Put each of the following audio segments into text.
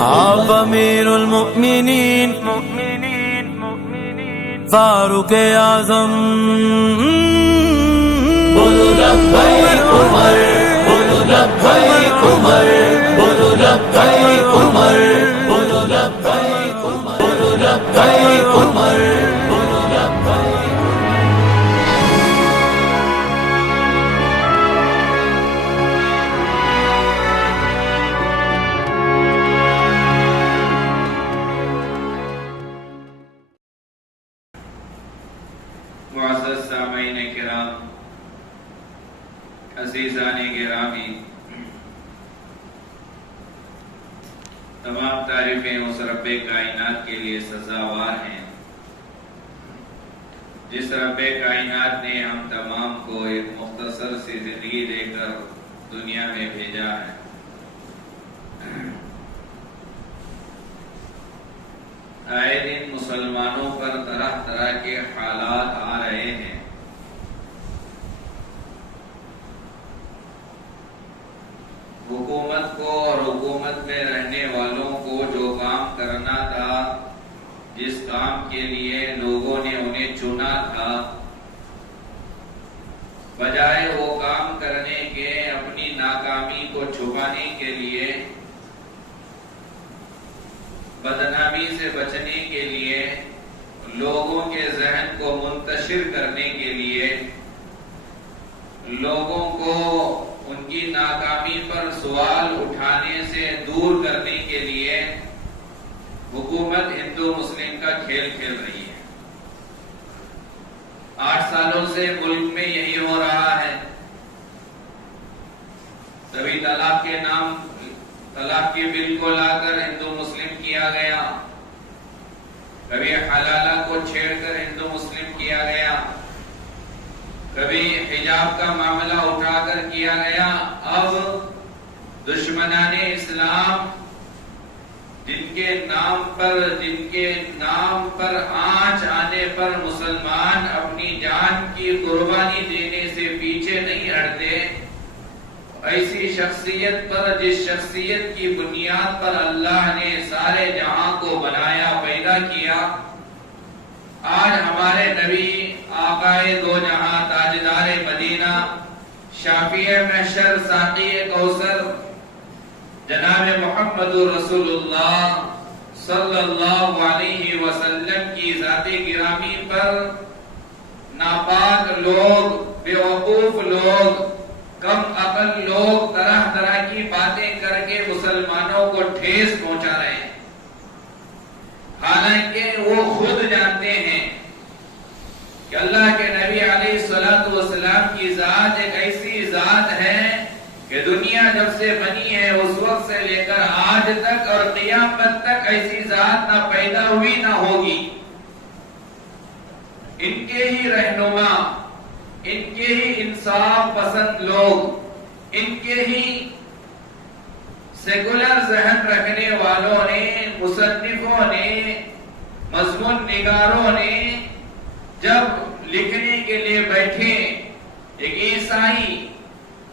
آپ امیر المؤمنین فاروق اعظم، بولو لبیک عمر، بولو لبیک عمر، بولو لبیک عمر، بولو لبیک عمر، بولو لبیک عمر، بولو لبیک۔ معزز سامعین کرام، عزیزان گرامی، تمام تعریفیں اس رب کائنات کے لیے سزاوار ہیں جس رب کائنات نے ہم تمام کو ایک مختصر سی زندگی دے کر دنیا میں بھیجا ہے۔ آئے دن مسلمانوں پر طرح طرح کے حالات آ رہے ہیں۔ حکومت کو اور حکومت میں رہنے والوں کو جو کام کرنا تھا، جس کام کے لیے لوگوں نے انہیں چنا تھا، بجائے وہ کام کرنے کے اپنی ناکامی کو چھپانے کے لیے، بدنامی سے بچنے کے لیے، لوگوں کے ذہن کو منتشر کرنے کے لیے، لوگوں کو ان کی ناکامی پر سوال اٹھانے سے دور کرنے کے لیے حکومت ہندو مسلم کا کھیل کھیل رہی ہے۔ 8 سالوں سے ملک میں یہی ہو رہا ہے۔ کبھی طلاق کے بل کو لا کر ہندو مسلم کیا گیا، کبھی حلالہ کو چھیڑ کر ہندو مسلم کیا گیا، کبھی حجاب کا معاملہ اٹھا کر کیا گیا۔ اب دشمنان اسلام جن کے نام پر آنچ آنے پر مسلمان اپنی جان کی قربانی دینے سے پیچھے نہیں ہٹتے، ایسی شخصیت پر، جس شخصیت کی بنیاد پر اللہ نے سارے جہاں کو بنایا، پیدا کیا، آج ہمارے نبی آقائے دو جہاں، تاجدار مدینہ، شافع محشر، ساقی کوثر، جناب محمد رسول اللہ صلی اللہ علیہ وسلم کی ذات گرامی پر ناپاک لوگ، بیوقوف لوگ، کم عقل لوگ طرح طرح کی باتیں کر کے مسلمانوں کو ٹھیس پہنچا رہے ہیں، حالانکہ وہ خود جانتے ہیں کہ اللہ کے نبی علیہ الصلوۃ والسلام کی ذات ایک ایسی ذات ہے کہ دنیا جب سے بنی ہے اس وقت سے لے کر آج تک اور قیامت تک ایسی ذات نہ پیدا ہوئی نہ ہوگی۔ ان کے ہی رہنما، ان کے ہی انصاف پسند لوگ، ان کے ہی سیکولر ذہن رکھنے والوں نے، مصنفوں نے، مضمون نگاروں نے جب لکھنے کے لیے بیٹھے، ایک عیسائی،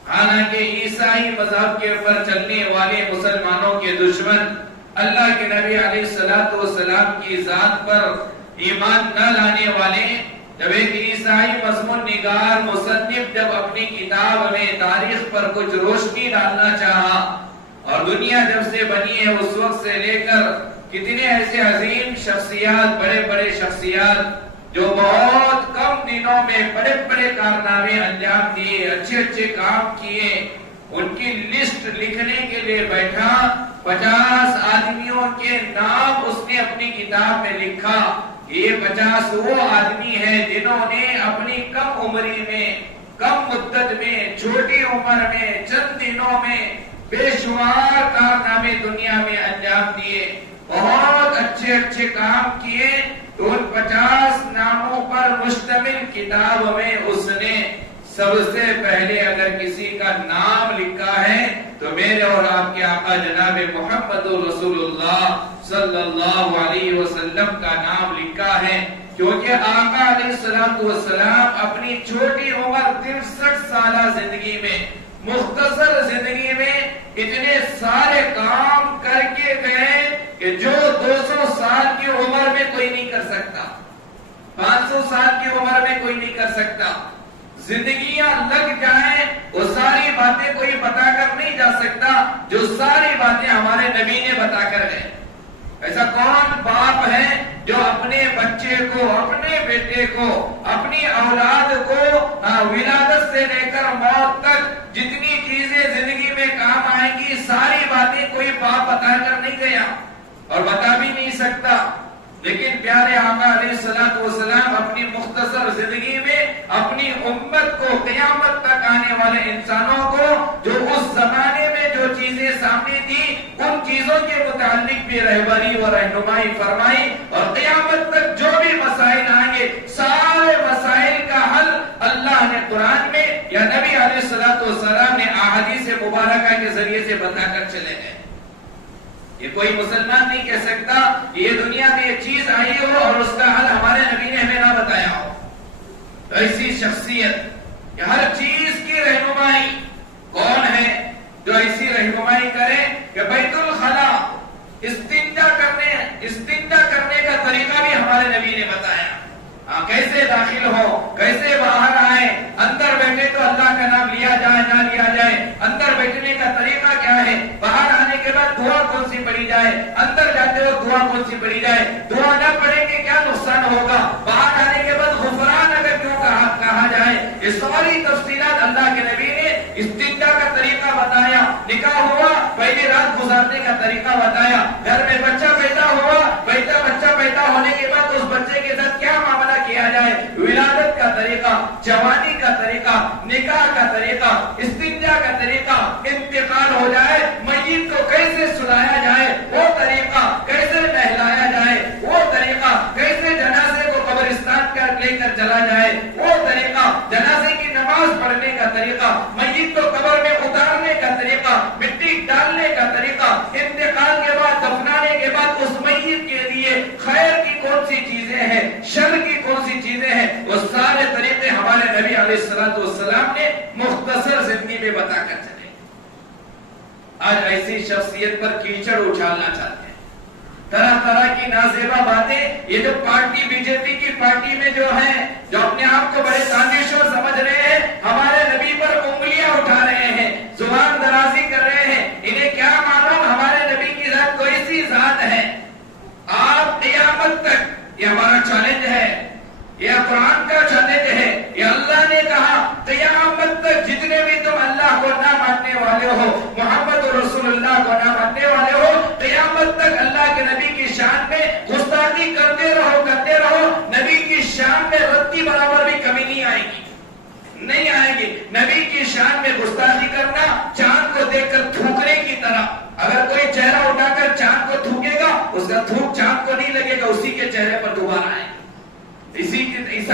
حالانکہ عیسائی مذہب کے اوپر چلنے والے مسلمانوں کے دشمن، اللہ کے نبی علیہ الصلوۃ والسلام کی ذات پر ایمان نہ لانے والے، جب ایک عیسائی مضمون نگار، مصنف جب اپنی کتاب میں تاریخ پر کچھ روشنی ڈالنا چاہا، اور دنیا جب سے بنی ہے اس وقت سے لے کر کتنے ایسے عظیم شخصیات، بڑے بڑے شخصیات جو بہت کم دنوں میں بڑے بڑے کارنامے انجام دیے، اچھے اچھے کام کیے، ان کی لسٹ لکھنے کے لیے بیٹھا، 50 آدمیوں کے نام اس نے اپنی کتاب میں لکھا۔ یہ 50 وہ آدمی ہیں جنہوں نے اپنی کم عمری میں، کم مدت میں، چھوٹی عمر میں، چند دنوں میں بے شمار کارنامے دنیا میں انجام دیے، بہت اچھے اچھے کام کیے۔ تو ان 50 ناموں پر مشتمل کتاب میں اس نے سب سے پہلے اگر کسی کا نام لکھا ہے تو میرے اور آپ کے آقا جناب محمد رسول اللہ صلی اللہ علیہ وسلم کا نام لکھا ہے، کیونکہ آقا علیہ السلام اپنی چھوٹی عمر 63 سالہ زندگی میں، مختصر زندگی میں اتنے سارے کام کر کے گئے کہ جو 200 سال کی عمر میں کوئی نہیں کر سکتا، 500 سال کی عمر میں کوئی نہیں کر سکتا، زندگیاں لگ جائیں وہ ساری باتیں کوئی بتا کر نہیں جا سکتا جو ساری باتیں ہمارے نبی نے بتا کر گئے۔ ایسا کون باپ ہے جو اپنے بچے کو، اپنے بیٹے کو، اپنی اولاد کو ولادت سے لے کر موت تک جتنی چیزیں زندگی میں کام آئیں گی ساری باتیں کوئی باپ بتا کر نہیں گیا اور بتا بھی نہیں سکتا، لیکن پیارے آقا علیہ الصلوۃ والسلام اپنی مختصر زندگی میں اپنی امت کو، قیامت تک آنے والے انسانوں کو جو اس زمانے میں جو چیزیں سامنے تھی ان چیزوں کے متعلق بھی رہبری اور رہنمائی فرمائی، اور قیامت تک جو بھی مسائل آئیں گے سارے مسائل کا حل اللہ نے قرآن میں یا نبی علیہ الصلوۃ والسلام نے احادیث مبارکہ کے ذریعے سے بتا کر چلے گئے۔ یہ کوئی مسلمان نہیں کہہ سکتا کہ یہ دنیا میں یہ چیز آئی ہو اور اس کا حل ہمارے نبی نے ہمیں نہ بتایا ہو۔ تو ایسی شخصیت کہ ہر چیز کی رہنمائی کون ہے جو ایسی رہنمائی کرے کہ بیت الخلا استنجا کرنے کا طریقہ بھی ہمارے نبی نے بتایا، کیسے داخل ہو، کیسے باہر آئے، اندر بیٹھے تو اللہ کا نام لیا جائے نہ لیا جائے، اندر بیٹھنے کا طریقہ کیا ہے، باہر آنے کے بعد دعا کون سی پڑھی جائے، اندر جاتے ہو دعا کون سی پڑھی جائے، دعا نہ پڑھیں گے کیا نقصان ہوگا، باہر آنے کے بعد غفران اگر کیوں کہا جائے، یہ ساری تفصیلات اللہ کے نبی نے استنجا کا طریقہ بتایا، نکاح ہوا پہلی رات گزارنے کا طریقہ بتایا، گھر میں بچہ پیدا ہوا، بچہ پیدا ہونے کے بعد اس بچے کے ساتھ کیا معاملہ کیا جائے، ولادت کا طریقہ، جوانی کا طریقہ، نکاح کا طریقہ، استنجا کا طریقہ، انتقال ہو جائے میت کو کیسے سلایا جائے وہ طریقہ، کیسے نہلایا جائے وہ طریقہ، کیسے جنازے کو قبرستان کر لے کر چلا جائے وہ طریقہ، جنازے کی نماز پڑھنے کا طریقہ، میت کو قبر میں اتارنے کا طریقہ، مٹی ڈالنے کا طریقہ، انتقال کے بعد دفنانے کے بعد اس میت کے لیے خیر کی کون سی چیزیں ہیں، شر کی کون سی چیزیں ہیں، وہ سارے طریقے ہمارے نبی علیہ الصلوۃ والسلام نے مختصر زندگی میں بتا کر چلے۔ آج ایسی شخصیت پر کیچڑ اچھالنا چاہتے ہیں، طرح طرح کی نازیبا باتیں، یہ جو پارٹی بی جے پی کی پارٹی میں جو ہیں، جو اپنے آپ کو بڑے دانشور سمجھ رہے ہیں، ہمارے نبی پر انگلیاں اٹھا رہے ہیں، زبان درازی کر رہے ہیں، انہیں کیا معلوم ہمارے نبی کی ذات کوئی سی ذات ہے۔ آپ قیامت تک، یہ ہمارا چیلنج ہے، یہ قرآن کا چیلنج ہے، یہ اللہ نے کہا قیامت تک جتنے بھی تم اللہ کو نہ ماننے والے ہو، محمد رسول اللہ کو نہ ماننے والے ہو، قیامت تک اللہ کے نبی کی شان میں گستاخی کرتے رہو، نبی کی شان میں رتی برابر بھی کمی نہیں آئے گی، نبی کی شان میں گستاخی کرنا چاند کو دیکھ کر تھوکنے کی طرح، اگر کوئی چہرہ اٹھا کر چاند کو تھوکے گا اس کا تھوک چاند کو نہیں لگے گا، اسی کے چہرے پر دوبارہ آئے گا۔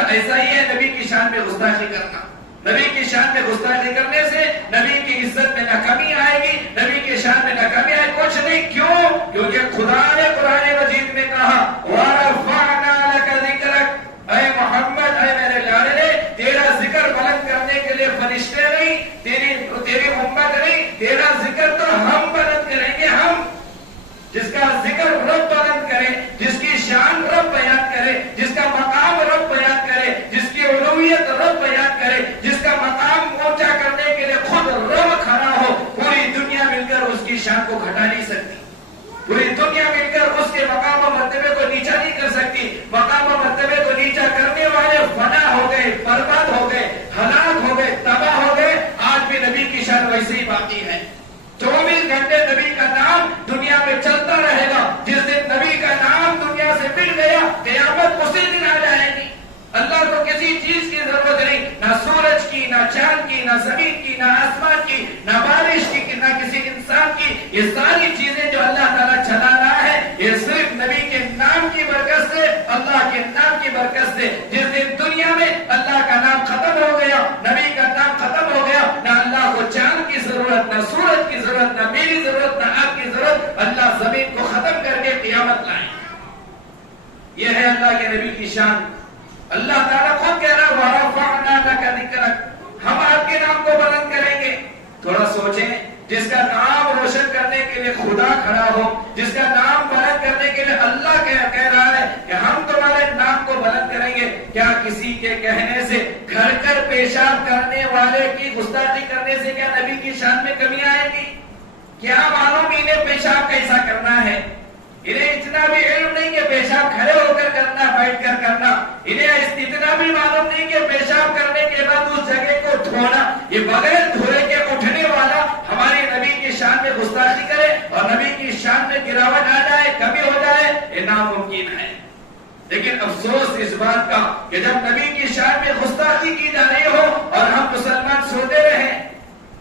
ایسا ہی ہے نبی کی شان میں گستاخی کرنا، نبی کی شان میں گستاخی کرنے سے نبی کی عزت میں نہ کمی آئے گی، نبی کی شان میں نہ کمی آئے، کچھ نہیں، کیوں؟ کیونکہ خدا نے قرآن مجید میں کہا وَرَفَعْنَا لَكَ ذِكْرَكَ، اے محمد، اے میرے لاڈلے، تیرا ذکر بلند کرنے کے لیے فرشتے نہیں، تیری امت نہیں، تیرا ذکر تو ہم بلند کریں گے، ہم جس کا ذکر رب بلند کرے، جس کی شان رب بیان کرے، جس کا مقام رب بیان کرے، جس کی علویت رب بیان کرے، جس کا مقام اونچا کرنے کے لیے خود رب کھڑا ہو، پوری دنیا مل کر اس کی شان کو گھٹا نہیں سکتی، پوری دنیا مل کر اس کے مقام و مرتبے کو نیچا نہیں کر سکتی، مقام و مرتبے کو نیچا کرنے والے فنا ہو گئے، برباد ہو گئے، ہلاک ہو گئے، تباہ ہو گئے، آج بھی نبی کی شان ویسے ہی باقی ہے۔ 24 گھنٹے نبی کا نام دنیا میں چلتا رہے گا، جس دن نبی کا نام دنیا سے مٹ گیا قیامت اسی دن آ جائے گی۔ اللہ کو کسی چیز کی ضرورت نہیں، نہ سورج کی، نہ چاند کی، نہ زمین کی، نہ آسمان کی، نہ بارش کی، نہ کسی انسان کی، یہ ساری چیزیں جو اللہ تعالیٰ چلا رہا ہے یہ صرف نبی کے نام کی برکت سے، اللہ کے نام کی برکت سے۔ جس دن دنیا میں اللہ کا نام ختم ہو گیا، نبی کا نام ختم ہو گیا، نہ اللہ کو چاند کی ضرورت، نہ سورج کی ضرورت، نہ میری ضرورت، نہ آپ کی ضرورت، اللہ زمین کو ختم کر کے قیامت لائے۔ یہ ہے اللہ کے نبی کی شان۔ اللہ تعالیٰ خود کہہ رہا ہے وَرَفَعْنَا لَكَ ذِكْرَكَ، ہم آپ کے نام کو بلند کریں گے۔ تھوڑا سوچیں، جس کا نام روشن کرنے کے لیے خدا کھڑا ہو، جس کا نام بلند پیشاب کرنے والے کی گستاخی کرنے سے کیا نبی کی شان میں کمی آئے گی؟ کیا معلوم انہیں پیشاب کیسا کرنا ہے؟ انہیں اتنا بھی علم نہیں کہ پیشاب کھڑے ہو کر کرنا، بیٹھ کر کرنا، انہیں اتنا بھی معلوم نہیں کہ پیشاب کرنے کے بعد اس جگہ کو دھونا، یہ بغیر دھوئے کے اٹھنے والا ہمارے نبی کی شان میں گستاخی کرے اور نبی کی شان میں گراوٹ آ جائے، کمی ہو جائے، یہ ناممکن ہے۔ لیکن افسوس اس بات کا کہ جب نبی کی شان میں گستاخی کی جا رہی ہو اور ہم مسلمان سوتے رہیں،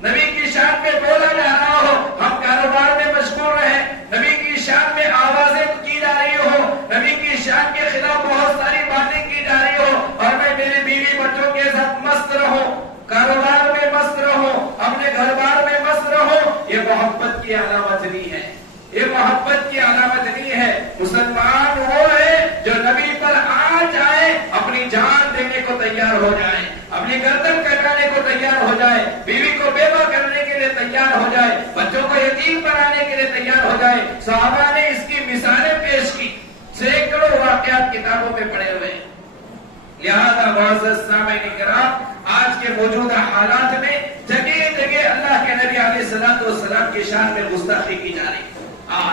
نبی کی شان میں بولا جا رہا ہو، ہم کاروبار میں مشغول رہیں، نبی کی شان میں آوازیں کی جا رہی ہو، نبی کی شان کے خلاف بہت ساری باتیں کی جا رہی ہو، اور میں میرے بیوی بچوں کے ساتھ مست رہوں، کاروبار میں مست رہوں، اپنے گھر بار میں مست رہوں، یہ محبت کی علامت نہیں ہے، یہ محبت کی علامت نہیں ہے۔ مسلمان وہ ہے جو نبی پر آ جائے، اپنی جان دینے کو تیار ہو جائے، اپنی گردن کٹانے کو تیار ہو جائے، بیوی کو بیوہ کرنے کے لیے تیار ہو جائے، بچوں کو یتیم بنانے کے لیے تیار ہو جائے۔ صحابہ نے اس کی مثالیں پیش کی، سینکڑوں واقعات کتابوں میں پڑے ہوئے۔ لہذا معزز سامعین کرام، آج کے موجودہ حالات میں جگہ جگہ اللہ کے نبی علیہ الصلوۃ والسلام کی شان میں گستاخی کی جا رہی ہے۔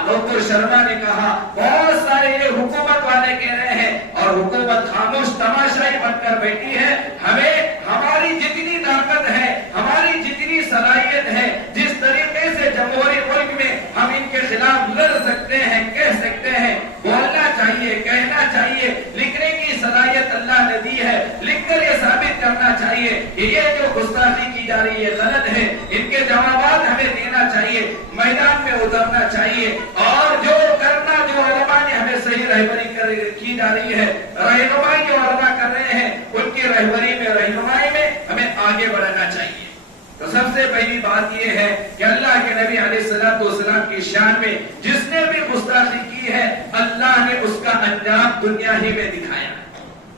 ڈاکٹر شرما نے کہا بہت سارے یہ حکومت والے کہہ رہے ہیں اور حکومت خاموش تماشائی بن کر بیٹھی ہے۔ ہمیں ہماری جتنی طاقت ہے، ہماری جتنی صلاحیت ہے، جس طریقے سے جمہوری ملک میں ہم ان کے خلاف لڑ سکتے ہیں، کہہ سکتے ہیں، بولنا چاہیے، کہنا چاہیے، لکھنے کی صلاحیت اللہ نے دی ہے، لکھ کر یہ ثابت کرنا چاہیے کہ یہ جو گستاخی کی جا رہی ہے غلط ہے، ان کے جوابات ہمیں دینا چاہیے، میدان میں اترنا چاہیے، اور جو کرنا جو علماء نے ہمیں صحیح رہبری کی جا رہی ہے، رہنمائی جو علماء کر رہے ہیں، ان کی رہبری میں، رہنمائی میں ہمیں آگے بڑھنا چاہیے۔ تو سب سے پہلی بات یہ ہے کہ اللہ کے نبی علیہ الصلوۃ والسلام کی شان میں جس نے بھی گستاخی کی ہے، اللہ نے اس کا انجام دنیا ہی میں دکھایا۔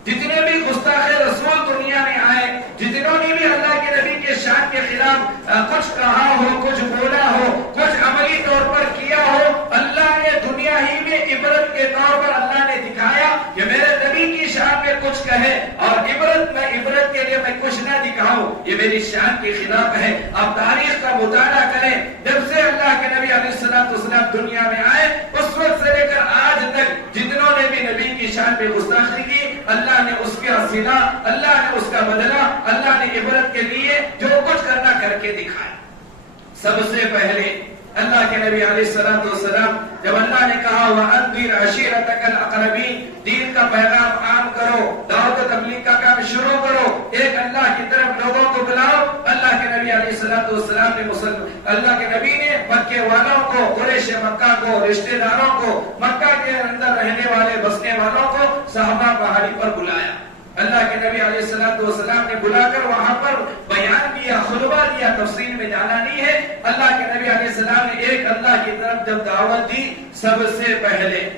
جتنے بھی گستاخ رسول دنیا میں آئے، جتنوں نے بھی اللہ کے نبی کے شان کے خلاف کچھ کہا ہو، کچھ بولا ہو، کچھ عملی طور پر کیا ہو، اللہ نے دنیا ہی میں عبرت کے طور پر اللہ نے دکھایا کہ میرے نبی کی شان میں کچھ کہے اور عبرت کے لیے میں کچھ نہ دکھاؤں، یہ میری شان کے خلاف ہے۔ آپ تاریخ کا مطالعہ کریں، جب سے اللہ کے نبی علیہ الصلوۃ والسلام دنیا میں آئے، اس وقت سے لے کر آج تک جتنوں نے بھی نبی کی شان میں گستاخی کی، اللہ نے اس کا صلہ، اللہ نے اس کا بدلہ، اللہ نے عبرت کے لیے جو کچھ کرنا کر کے دکھایا۔ سب سے پہلے اللہ کے نبی علیہ الصلوۃ والسلام جب اللہ نے کہا وَأَنذِرْ عَشِيرَتَكَ الْأَقْرَبِينَ، دین کا پیغام عام کرو، دعوت و تبلیغ کا کام شروع کرو، ایک اللہ کی طرف لوگوں کو بلاؤ۔ اللہ کے نبی علیہ الصلوۃ والسلام نے اللہ کے نبی نے مکے والوں کو، قریش مکہ کو، رشتہ داروں کو، مکہ کے اندر رہنے والے بسنے والوں کو صحابہ پہاڑی پر بلایا۔ اللہ کے نبی علیہ الصلوۃ والسلام نے بلا کر وہاں پر بیان کیا، خطبہ دیا، تفصیل میں جانا نہیں ہے۔ اللہ کے نبی علیہ السلام نے ایک اللہ کی طرف جب دعوت دی، سب سے پہلے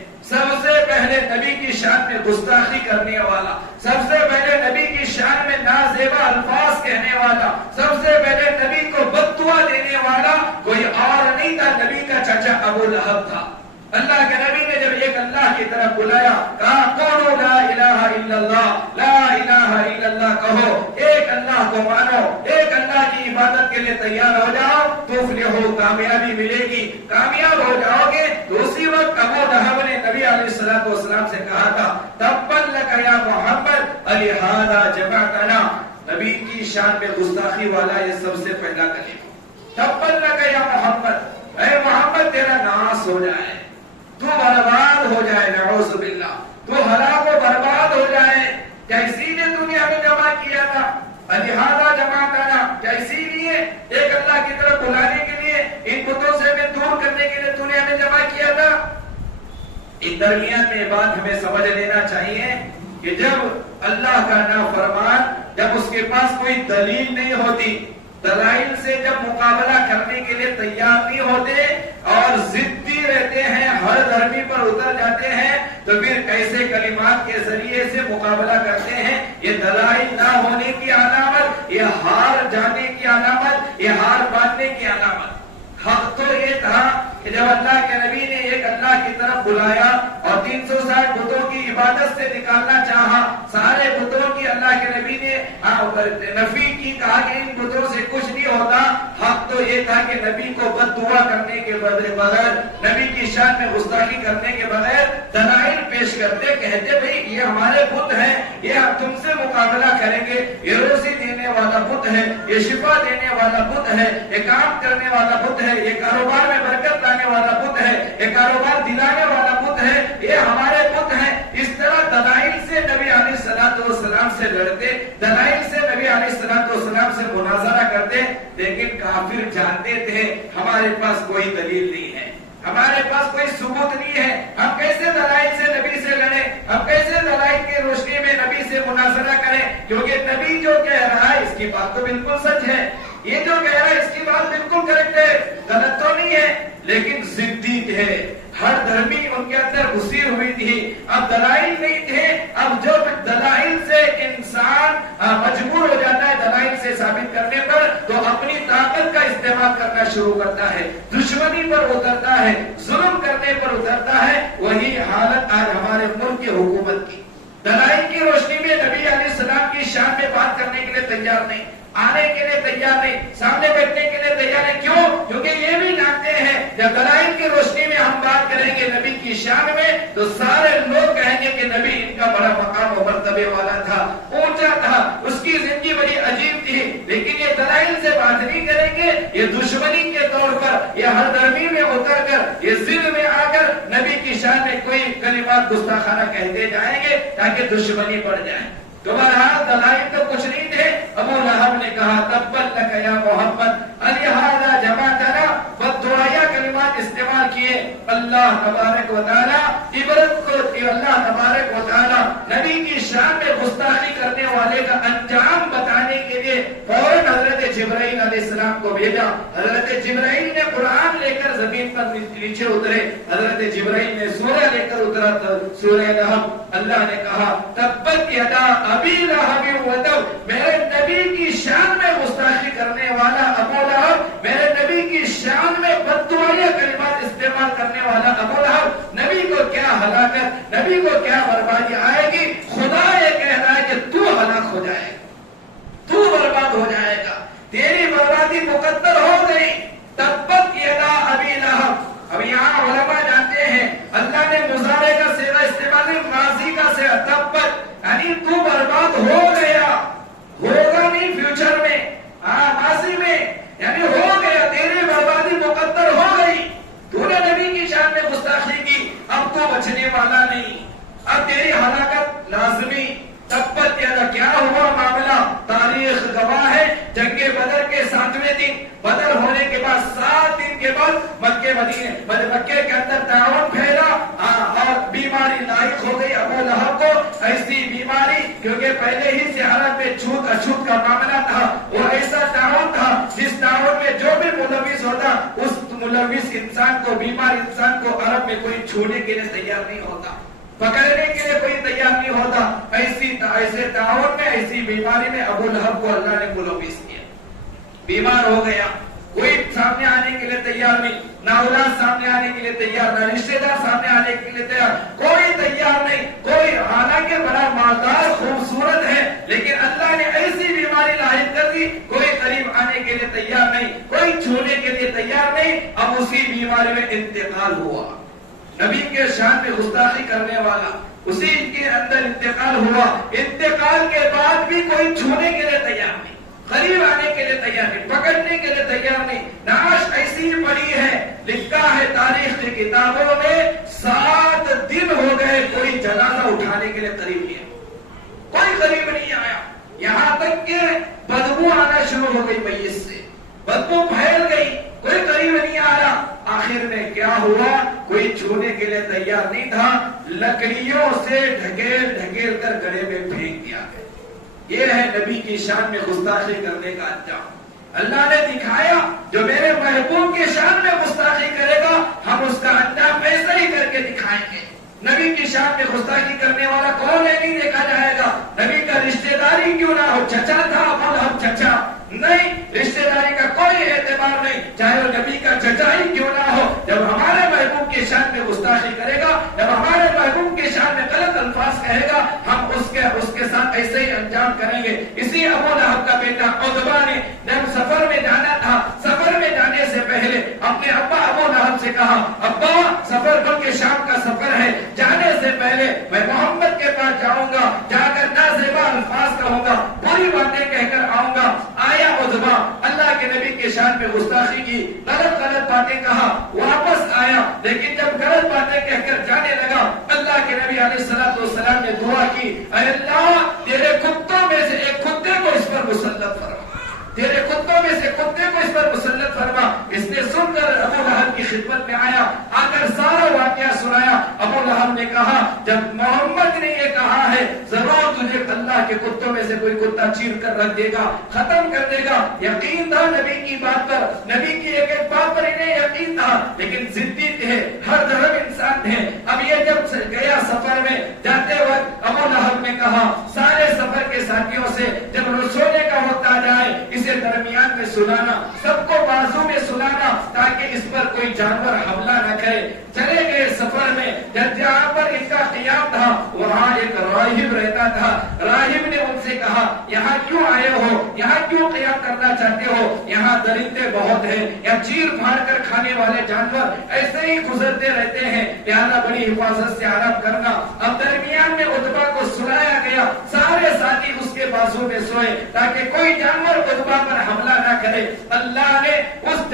نبی کی شان میں گستاخی کرنے والا، سب سے پہلے نبی کی شان میں نازیبا الفاظ کہنے والا، سب سے پہلے نبی کو بد دعا دینے والا کوئی اور نہیں تھا، نبی کا چچا ابو لہب تھا۔ اللہ کے نبی نے جب ایک اللہ کی طرف بلایا، کہا قولوا لا الہ الا اللہ، لا الہ الا اللہ کہو، ایک اللہ کو مانو، ایک اللہ کی عبادت کے لیے تیار ہو جاؤ، تفلحوا، کامیابی ملے گی، کامیاب ہو جاؤ گے۔ تو اسی وقت ابو لہب نے نبی علیہ الصلوۃ والسلام سے کہا تھا تبت لک یا محمد الہذا جمعتنا، نبی کی شان میں گستاخی والا یہ سب سے پہلا کلمہ، تبت لک یا محمد، اے محمد تیرا ناس ہو جائے، تو برباد ہو جائے، نعوذ باللہ، تو ہلاک و برباد ہو جائے۔ کیا اسی نے دنیا میں جمع کیا تھا؟ الہذا جمعتنا، کیا اسی لیے ایک اللہ کی طرف بلانے کے لیے، ان بتوں سے ہمیں دور کرنے کے لیے دنیا میں جمع کیا تھا؟ اس درمیان میں بات ہمیں سمجھ لینا چاہیے کہ جب اللہ کا نافرمان، جب اس کے پاس کوئی دلیل نہیں ہوتی، دلائل سے جب مقابلہ کرنے کے لیے تیار نہیں ہوتے اور ضدی رہتے ہیں، ہر دھرمی پر اتر جاتے ہیں، تو پھر کیسے کلمات کے ذریعے سے مقابلہ کرتے ہیں؟ یہ دلائل نہ ہونے کی علامت، یہ ہار جانے کی علامت، یہ ہار ماننے کی علامت۔ حق تو یہ تھا کہ جب اللہ کے نبی نے ایک اللہ کی طرف بلایا اور 360 بتوں کی عبادت سے نکالنا چاہا، سارے بتوں کی اللہ کے نبی نے نفی کی، کہا کہ ان بتوں سے کچھ نہیں ہوتا، حق تو یہ تھا کہ نبی کو بد دعا کرنے کے بغیر، نبی کی شان میں گستاخی کرنے کے بغیر دلائل پیش کرتے، کہتے بھئی یہ ہمارے بت ہیں، یہ ہم تم سے مقابلہ کریں گے، یہ روزی دینے والا بت ہے، یہ شفا دینے والا بت ہے، یہ کام کرنے والا بت ہے، یہ کاروبار میں برکت لانے والا بت ہے، یہ کاروبار دلانے والا بت ہے، یہ ہمارے بت ہیں۔ اس طرح دلائل سے نبی علیہ السلام سے لڑتے، دلائل سے نبی علیہ السلام سے مناظرہ کرتے، لیکن کافر جانتے تھے ہمارے پاس کوئی دلیل نہیں ہے، ہمارے پاس کوئی ثبوت نہیں ہے، ہم کیسے دلائل سے نبی سے لڑیں، ہم کیسے دلائل کی روشنی میں نبی سے مناظرہ کریں، کیونکہ نبی جو کہہ رہا ہے اس کی بات تو بالکل سچ ہے، یہ جو کہہ رہا ہے اس کی بات بالکل کریکٹ ہے، غلط تو نہیں ہے، لیکن ضدی ہے، ہر دھرمی ان کے اندر گھسی ہوئی تھی، اب دلائل نہیں تھے، اب جو دلائل سے انسان مجبور ہو جاتا ہے دلائل سے ثابت کرنے پر، تو اپنی طاقت کا استعمال کرنا شروع کرتا ہے، دشمنی پر اترتا ہے، ظلم کرنے پر اترتا ہے۔ وہی حالت آج ہمارے ملک کی حکومت کی، دلائل کی روشنی میں نبی علیہ السلام کی شان میں بات کرنے کے لیے تیار نہیں، آنے کے لیے تیار نہیں، سامنے بیٹھنے کے لیے تیار نہیں، کیوں؟ کیونکہ یہ بھی جانتے ہیں جب دلائل کی روشنی میں ہم بات کریں گے نبی کی شان میں تو سارے لوگ کہیں گے کہ نبی ان کا بڑا مقام و مرتبے والا تھا، اونچا تھا، اس کی زندگی بڑی عجیب تھی، لیکن یہ دلائل سے بات نہیں کریں گے، یہ دشمنی کے طور پر، یہ ہر درمی میں اتر کر، یہ ضد میں آ کر نبی کی شان میں کوئی کلمات گستاخانہ کہتے جائیں گے تاکہ دشمنی بڑھ جائے۔ تو بہرحال دلائل تو کچھ نہیں تھے۔ ابو لہب نے کہا تبت لک یا محمد الہذا جمعتنا، بددعائیہ کلمات استعمال کیے۔ اللہ تبارک و تعالی عبرت کو، اللہ تبارک و تعالی نبی کی شان میں گستاخی کرنے والے کا انجام بتانے کے لیے فوراً حضرت جبرائیل علیہ السلام کو بھیجا۔ حضرت جبرائیل نے قرآن لے کر زمین پر نیچے اترے، حضرت جبرائیل نے سورہ لے کر اترا، سورہ لہب۔ اللہ نے کہا تبت یدا ابی لہب و تب، میرے نبی کی شان میں گستاخی کرنے والا ابو لہب، میرے نبی کی شان میں بددعائیہ کلمات استعمال کرنے والا ابو لہب، نبی کو کیا ہلاکت، نبی کو کیا بربادی آئے گی۔ خدا یہ کہہ رہا ہے کہ تو ہلاک ہو جائے گا، تو برباد ہو جائے گا، تیری بربادی مقدر ہو گئی۔ تبت یدا ابی لہب، اب یہاں علماء جانتے ہیں اللہ نے مضارع کا صیغہ استعمال نہیں، ماضی کا صیغہ، تبت یعنی تو برباد ہو گیا، ہوگا نہیں فیوچر میں، ماضی میں، یعنی ہو گیا، تیری بربادی مقدر ہو گئی۔ تو نے نبی کی شان میں گستاخی کی، اب تو بچنے والا نہیں، اب تیری ہلاکت لازمی۔ تبت یدا، کیا ہوا معاملہ؟ تاریخ گواہ ہے، جنگ بدر کے 7ویں دن، بدر ہونے کے بعد 7 دن کے بعد مکے کے اندر تعاون پھیلا اور بیماری لاحق ہو گئی ابو لہب کو۔ ایسی بیماری کیونکہ پہلے ہی سے عرب میں چھوت اچھوت کا معاملہ تھا، وہ ایسا تعاون تھا جس تعاون میں جو بھی ملوث ہوتا اس ملوث انسان کو، بیمار انسان کو عرب میں کوئی چھونے کے لیے تیار نہیں ہوتا، پکڑنے کے لیے کوئی تیار نہیں ہوتا۔ ایسے تعاون میں، ایسی بیماری میں ابو لہب کو اللہ نے ملوث کیا، بیمار ہو گیا، کوئی سامنے آنے کے لیے تیار نہیں، نہ اولاد سامنے آنے کے لیے تیار، نہ رشتے دار سامنے آنے کے لیے تیار، کوئی تیار نہیں، کوئی، حالانکہ بڑا مالدار خوبصورت ہے لیکن اللہ نے ایسی بیماری لاحق کر دی، کوئی قریب آنے کے لیے تیار نہیں، کوئی چھونے کے لیے تیار نہیں۔ اب اسی بیماری میں انتقال ہوا، نبی کے شان میں گستاخی کرنے والا، اسی کے اندر انتقال ہوا۔ انتقال کے بعد بھی کوئی چھونے کے لیے تیار نہیں، قریب آنے کے لیے تیار نہیں، پکڑنے کے لیے تیار نہیں۔ نعش ایسی پڑی ہے، لکھا ہے تاریخ کی کتابوں میں 7 دن ہو گئے کوئی جنازہ اٹھانے کے لیے قریب نہیں، کوئی قریب نہیں آیا، یہاں تک کہ بدبو آنا شروع ہو گئی، میت سے بدبو پھیل گئی، کوئی قریب نہیں آیا۔ آخر میں کیا ہوا؟ کوئی چھونے کے لیے تیار نہیں تھا، لکڑیوں سے ڈھکیل ڈھکیل کر گڑھے میں پھینک دیا گیا۔ یہ ہے نبی کی شان میں گستاخی کرنے کا انجام۔ اللہ نے دکھایا جو میرے محبوب کی شان میں گستاخی کرے گا ہم اس کا انجام ویسا ہی کر کے دکھائیں گے۔ نبی کی شان میں گستاخی کرنے والا کون ہے نہیں دیکھا جائے گا، نبی کا رشتہ داری کیوں نہ ہو، چچا تھا اب ہم چچا نہیں، رشتہ داری کا کوئی اعتبار نہیں، چاہے وہ نبی کا چچا ہی کیوں نہ ہو۔ جب ہمارے محبوب کی شان میں گستاخی کرے گا، جب ہمارے محبوب کی شان میں غلط الفاظ کہے گا ہم اس کے ساتھ ایسے ہی انجام کریں گے. اسی ابو لہب کا بیٹا عتبہ نے جب سفر میں جانا تھا، سفر میں جانے سے پہلے اپنے ابا ابو لہب سے کہا ابا سفر بلکہ شام کا سفر ہے، جانے سے پہلے میں محمد کے پاس جاؤں گا، جا کر نازیبا الفاظ کہوں گا، بری باتیں کہہ کر آؤں گا. آیا عتبہ، اللہ کے نبی کے شان میں گستاخی کی، غلط باتیں کہا، واپس آیا، لیکن جب غلط باتیں کہہ کر جانے لگا اللہ کے نبی علیہ السلام نے دعا کی، اے اللہ تیرے کتوں میں سے ایک کتے کو اس پر مسلط فرما، تیرے کتوں میں سے کتے کو اس پر مسلط فرما. اس نے سن کر ابو لہب کی خدمت میں آیا، آ کر سارا واقعہ سنایا. ابو لہب نے کہا جب محمد نے یہ کہا ہے ضرور تجھے اللہ کے کتوں میں سے کوئی کتا چیر کر رکھ دے گا، ختم کر دے گا. یقین تھا نبی کی بات پر، نبی کی ایک ایک بات پر انہیں یقین تھا، لیکن ضدی تھے، ہر طرف انسان تھے. اب یہ جب گیا سفر میں جاتے وقت ابو لہب نے کہا سارے سفر کے ساتھیوں سے جب سونے کا وقت آ جائے اسے درمیان میں سلانا، سب کو بازو میں سلانا تاکہ اس پر کوئی جانور حملہ نہ کرے. چلے گئے سفر میں، جہاں پر ان کا قیام تھا وہاں ایک راہب رہتا تھا. راہب نے ان سے کہا یہاں کیوں آئے ہو، یہاں کیوں قیام کرنا چاہتے ہو؟ یہاں درندے بہت ہیں، یا چیر پھاڑ کر کھانے والے جانور ایسے ہی گزرتے رہتے ہیں، لہذا بڑی حفاظت سے آرام کرنا. اب درمیان میں عتبہ کو سلایا گیا، سارے ساتھی اس کے بازو میں سوئے تاکہ کوئی جانور عتبہ پر حملہ نہ کرے. اللہ نے اس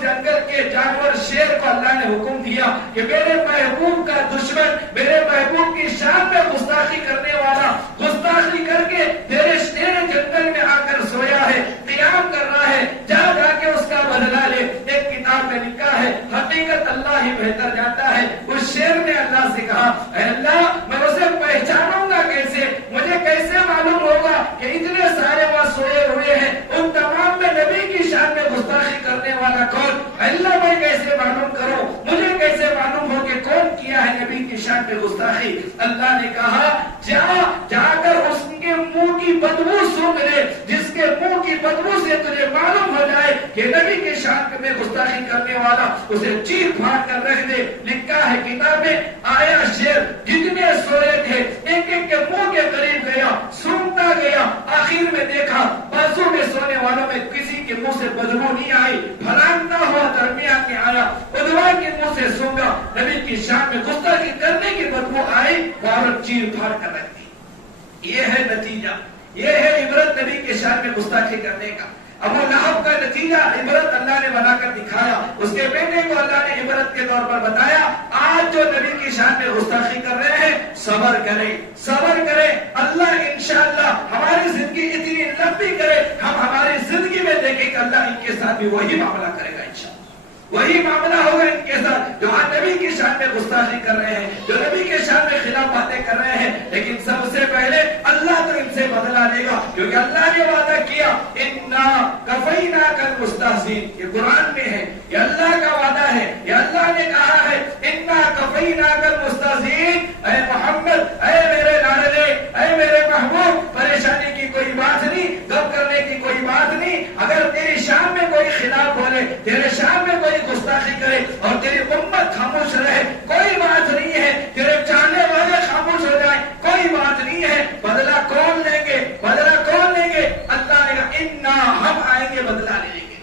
جنگل کے جانور شیر کو اللہ نے حکم دیا کہ میرے محبوب کا دشمن، میرے محبوب کی شان میں گستاخی کرنے والا گستاخی کر کے تیرے جنگل میں آ کر سویا ہے، قیام کر رہا ہے، جا کے اس کا بدلہ لے. ایک کتاب میں لکھا ہے حقیقت اللہ ہی بہتر جانتا ہے. اس شیر نے اللہ سے کہا اے اللہ میں اسے پہچانوں گا کیسے، مجھے کیسے معلوم ہوگا کہ اتنے سارے وہاں سوئے ہوئے ہیں، ان تمام میں نبی کی شان میں گستاخی کرنے والا کون؟ اللہ میں کیسے معلوم کروں، مجھے کیسے معلوم ہو کہ کون کیا ہے نبی کی شان میں گستاخی؟ اللہ نے کہا جا کر اس کے منہ کی بدبو سونگ لے، جس کے منہ کی بدبو سے تجھے معلوم ہو جائے کہ نبی کی شان میں گستاخی کرنے والا، اسے چیر پھاڑ کر رکھ دے. لکھا ہے کتاب میں، آیا شیر جتنے سوئے تھے ایک ایک کے منہ کے قریب گیا، سونگتا گیا، آخر میں دیکھا بازو میں سونے والوں میں کسی کے منہ سے بدبو نہیں آئی، پھلانتا ہوا درمیان میں آیا، عتبہ کے منہ سے سونگا، نبی کی شان میں گستاخی کرنے کی بدبو آئی، فوراً چیر پھاڑ کر رکھ دی. یہ ہے نتیجہ، یہ ہے عبرت نبی کے شان میں گستاخی کرنے کا. ابو لہب کا نتیجہ عبرت اللہ نے بنا کر دکھایا. اس کے بیٹے کو اللہ نے عبرت کے طور پر بتایا آج جو نبی کی شان میں گستاخی کر رہے ہیں صبر کریں، صبر کریں. اللہ انشاءاللہ ہماری زندگی اتنی لمبی کرے، ہم ہماری زندگی میں دیکھیں کہ اللہ ان کے ساتھ بھی وہی معاملہ کرے گا انشاءاللہ. وہی معاملہ ہوگا ان کے ساتھ جو نبی کی شان میں گستاخی کر رہے ہیں، جو نبی کے شان میں خلاف باتیں کر رہے ہیں. لیکن سب سے پہلے اللہ تو ان سے بدلہ لے گا، کیونکہ اللہ نے وعدہ کیا انا کفیناک المستہزئین. یہ قرآن میں ہے، یہ اللہ کا وعدہ ہے. یہ اللہ نے کہا ہے انا کفیناک المستہزئین. اے محمد، اے میرے لاڈلے، اے میرے محبوب، پریشانی کی کوئی بات نہیں، غم کرنے کی کوئی بات نہیں. اگر تیری شان میں کوئی خلاف بولے، تیرے شان میں کوئی گستاخی کرے اور تیری امت خاموش رہے، کوئی بات نہیں ہے. تیرے چاہنے والے خاموش ہو جائیں، کوئی بات نہیں ہے. بدلہ کون لیں گے؟ بدلہ کون لیں گے؟ اللہ نے کہا انا، ہم آئیں گے بدلہ لیں گے.